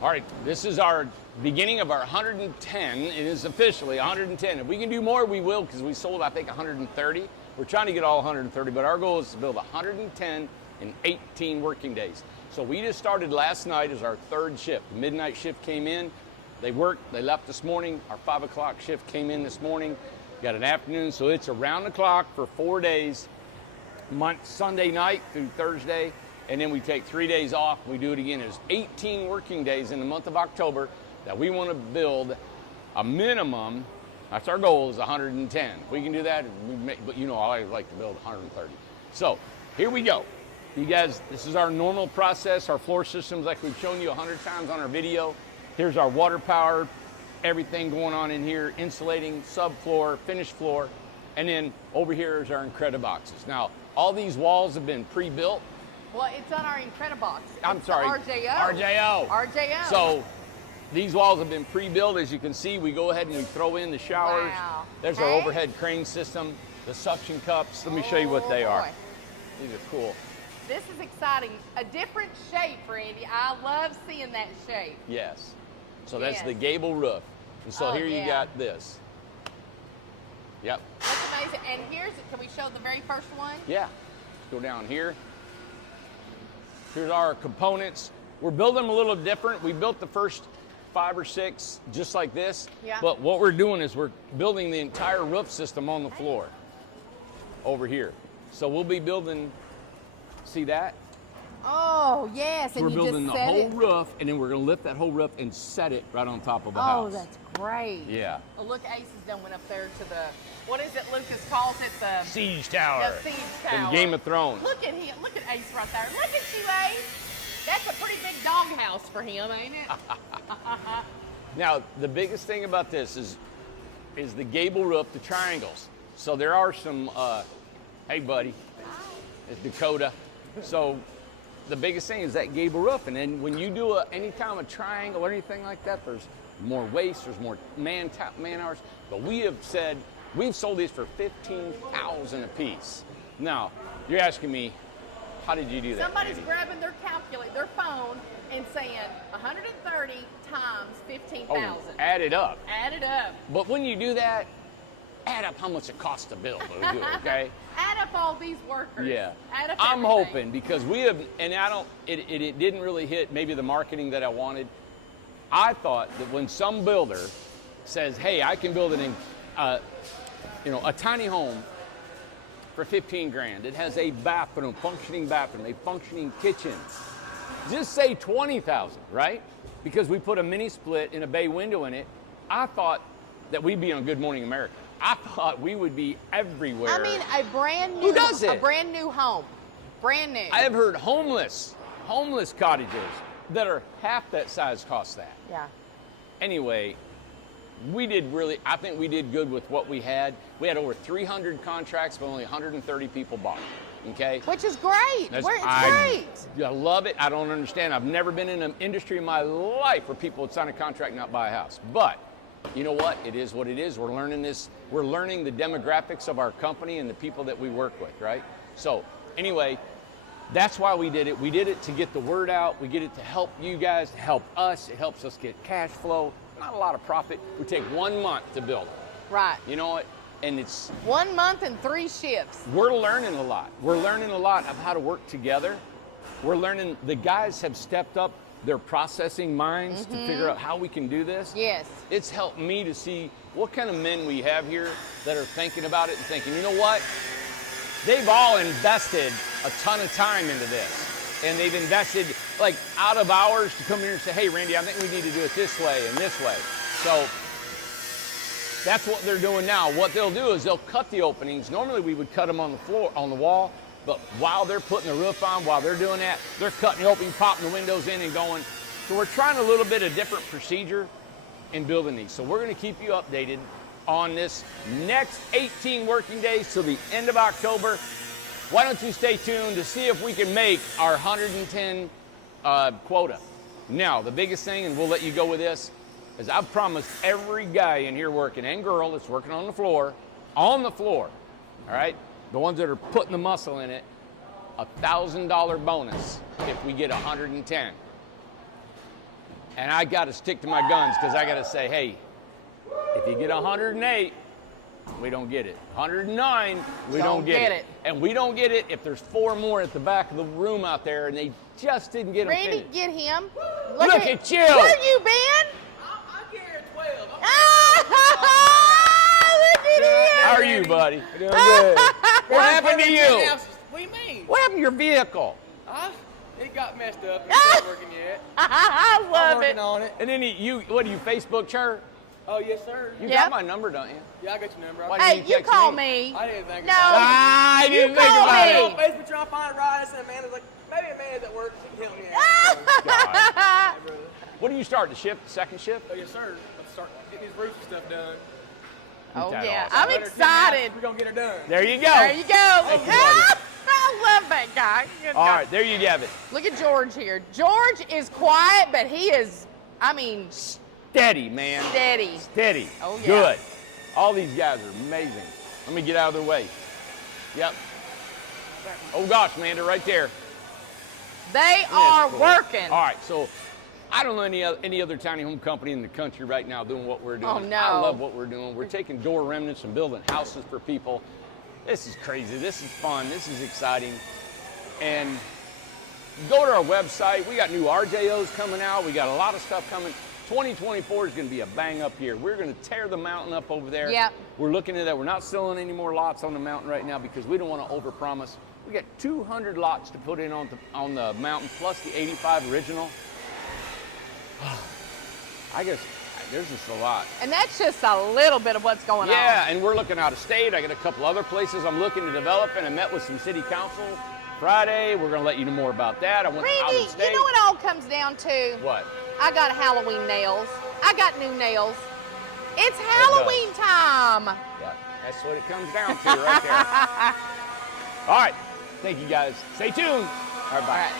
All right, this is our beginning of our 110. It is officially 110. If we can do more, we will, because we sold, I think, 130. We're trying to get all 130, but our goal is to build 110 in 18 working days. So we just started last night as our third shift. The midnight shift came in. They worked, they left this morning. Our 5 o'clock shift came in this morning. Got an afternoon, so it's around the clock for 4 days, Sunday night through Thursday. And then we take 3 days off. We do it again. There's 18 working days in the month of October that we want to build a minimum. That's our goal, is 110. If we can do that, but you know, I like to build 130. So here we go. You guys, this is our normal process, our floor systems like we've shown you 100 times on our video. Here's our water power, everything going on in here, insulating, subfloor, finished floor. And then over here is our Incrediboxes. Now, all these walls have been pre-built. Well, it's on our Incredibox. I'm sorry. RJO. So these walls have been pre-built. As you can see, we go ahead and we throw in the showers. Wow. There's our overhead crane system, the suction cups. Let me show you what they are. These are cool. This is exciting. A different shape, Randy. I love seeing that shape. Yes. So that's the gable roof. And so here you got this. Yep. That's amazing. And can we show the very first one? Yeah. Let's go down here. Here's our components. We're building them a little different. We built the first 5 or 6 just like this. Yeah. But what we're doing is we're building the entire roof system on the floor over here. So we'll be building, see that? Oh, yes. So we're building the whole roof, and then we're going to lift that whole roof and set it right on top of the house. Oh, that's great. Yeah. Oh, look, Ace has done went up there to the, what is it Lucas calls it? The Siege Tower. The Siege Tower. In Game of Thrones. Look at him. Look at Ace right there. Look at you, Ace. That's a pretty big doghouse for him, ain't it? Now, the biggest thing about this is the gable roof, the triangles. So there are some, hey buddy, it's Dakota. So the biggest thing is that gable roof. And then when you do anytime a triangle or anything like that, there's more waste, there's more man hours. But we have said, we've sold these for $15,000 a piece. Now, you're asking me, how did you do that? Somebody's grabbing their phone and saying 130 times 15,000. Oh, add it up. Add it up. But when you do that, add up how much it costs to build, okay? Add up all these workers. Yeah. Add up I'm everything. hoping, because we have, and it didn't really hit maybe the marketing that I wanted. I thought that when some builder says, hey, I can build a tiny home for 15 grand. It has a bathroom, functioning a functioning kitchen. Just say 20,000, right? Because we put a mini split and a bay window in it. I thought that we'd be on Good Morning America. I thought we would be everywhere. I mean, a brand new. Who does it? A brand new home. Brand new. I have heard homeless cottages that are half that size cost that. Yeah. Anyway, I think we did good with what we had. We had over 300 contracts, but only 130 people bought. Okay? Which is great. It's great. I love it. I don't understand. I've never been in an industry in my life where people would sign a contract and not buy a house. But you know what? It is what it is. We're learning this. We're learning the demographics of our company and the people that we work with, right? So anyway, that's why we did it. We did it to get the word out. We did it to help you guys, to help us. It helps us get cash flow. Not a lot of profit. We take 1 month to build it. Right. You know what? And it's 1 month and 3 shifts. We're learning a lot. We're learning a lot of how to work together. We're learning, the guys have stepped up their processing minds to figure out how we can do this. Yes. It's helped me to see what kind of men we have here that are thinking about it and thinking, you know what? They've all invested a ton of time into this. And they've invested like out of hours to come here and say, hey, Randy, I think we need to do it this way and this way. So that's what they're doing now. What they'll do is they'll cut the openings. Normally we would cut them on the floor, on the wall, but while they're putting the roof on, while they're doing that, they're cutting the opening, popping the windows in and going. So we're trying a little bit of different procedure in building these. So we're gonna keep you updated on this next 18 working days till the end of October. Why don't you stay tuned to see if we can make our 110 quota. Now, the biggest thing, and we'll let you go with this, is I've promised every guy in here working, and girl that's working on the floor, all right, the ones that are putting the muscle in it, $1,000 bonus if we get 110. And I got to stick to my guns because I got to say, hey, if you get 108, we don't get it. 109, we don't get it. And we don't get it if there's 4 more at the back of the room out there and they just didn't get them Randy, finished. get him. Look at you. Where you been? I get here at 12. Look at you. How are you, buddy? Doing good. What happened to you? What do you mean? What happened to your vehicle? It got messed up. It's not working yet. I I'm love working it. on it. And then what do you Facebook her? Oh, yes, sir. You Yeah. got my number, don't you? Yeah, I got your number. Why I, Hey, didn't you text call me? me. I didn't think No. about it. I didn't think call about me. I it. was on Facebook trying to find a ride. I said, man, it's like, maybe a man that works can help me out. God. Hey, brother. What do you start? The shift? The second shift? Oh, yes, sir. Let's start getting these roofs and stuff done. Oh, That yeah. awesome. I'm Let her excited. We're going to get her done. There you go. There you go. Thank you, buddy. I love that guy. Good All guy. right, there you have it. Look at George here. George is quiet, but he is, Steady, man. steady. Steady. Oh, yeah. Good. All these guys are amazing. Let me get out of their way. Yep. Oh gosh, man, they're right there. They That's are cool. working. All right, so I don't know any other tiny home company in the country right now doing what we're doing. Oh, no. I love what we're doing. We're taking door remnants and building houses for people. This is crazy. This is fun. This is exciting. And go to our website. We got new RJOs coming out. We got a lot of stuff coming. 2024 is going to be a bang up year. We're going to tear the mountain up over there. Yep. We're looking at that. We're not selling any more lots on the mountain right now because we don't want to overpromise. We got 200 lots to put in on the mountain plus the 85 original. I guess there's just a lot. And that's just a little bit of what's going on. Yeah, and we're looking out of state. I got a couple other places I'm looking to develop, and I met with some city council Friday. We're going to let you know more about that. I went out Randy, of state. you know what it all comes down to? What? I got Halloween nails. I got new nails. It's Halloween time. Yeah, that's what it comes down to right there. All right. Thank you, guys. Stay tuned. All right, bye. All right.